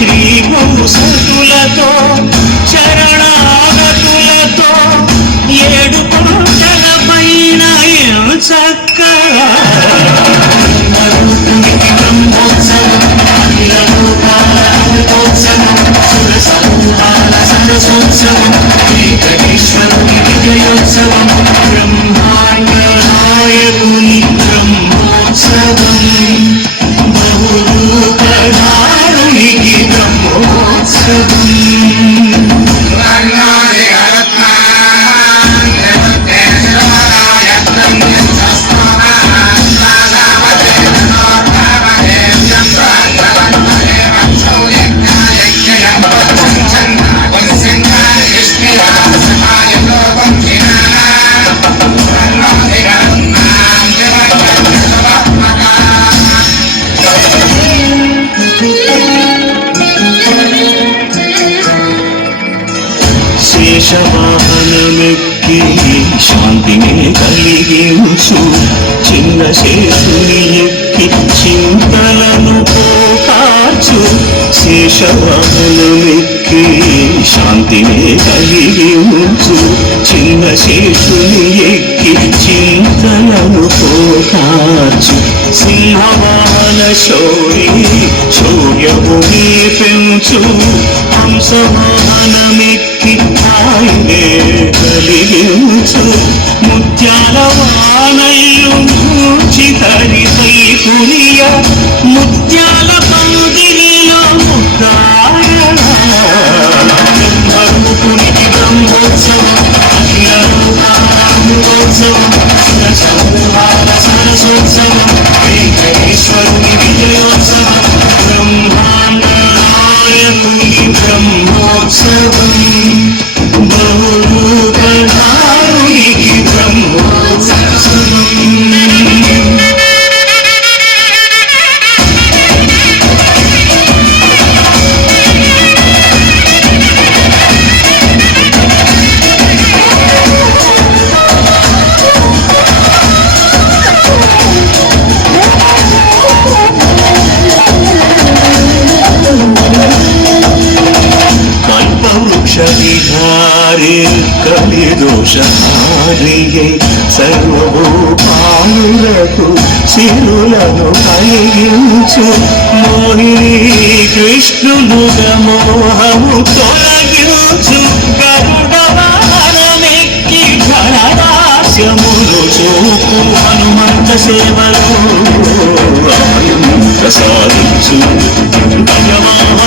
శ్రీభూసతులతో చరణాగతులతో ఏడు కొండల పైన చక్కగా సరసోత్సవం వెంకటేశ్వరుని విజయోత్సవం బ్రహ్మాండ నాయకుని బ్రహ్మోత్సవం బహురూపధారునికి బ్రహ్మోత్సవం శేషవాహనమెక్కి శాంతిని కలిగించు చిన్న శేషుని ఎక్కి చింతలను పోకార్చు శేషవాహనమెక్కి శాంతిని కలిగించు చిన్న శేషుని ఎక్కి చింతలను పోకార్చు సింహవాహన శౌర్యము పెంచు హంసవాహనమెక్కి ఆయనే కలిగించు ముత్యాల వానయ్యు చితరిపై కురియ ముత్యాల పందిరిలో బ్రహ్మరూపునికి బ్రహ్మోత్సవం అఖిలోత్సవం సరసోత్సవం వెంకటేశ్వరుని విజయోత్సవం బ్రహ్మాండ నాయకుని బ్రహ్మోత్సవం బహురూపధారునికి బ్రహ్మోత్సవం విధారే కలిదోషహారియే సర్వభూపాలులకు సిరులను కలిగించు మోహిని కృష్ణుడుగా మోహము తొలగించు గరుడ వాహనమెక్కి ఘనదాస్యములు చూపు హనుమంత సేవలో ప్రసాదించు గజవాహన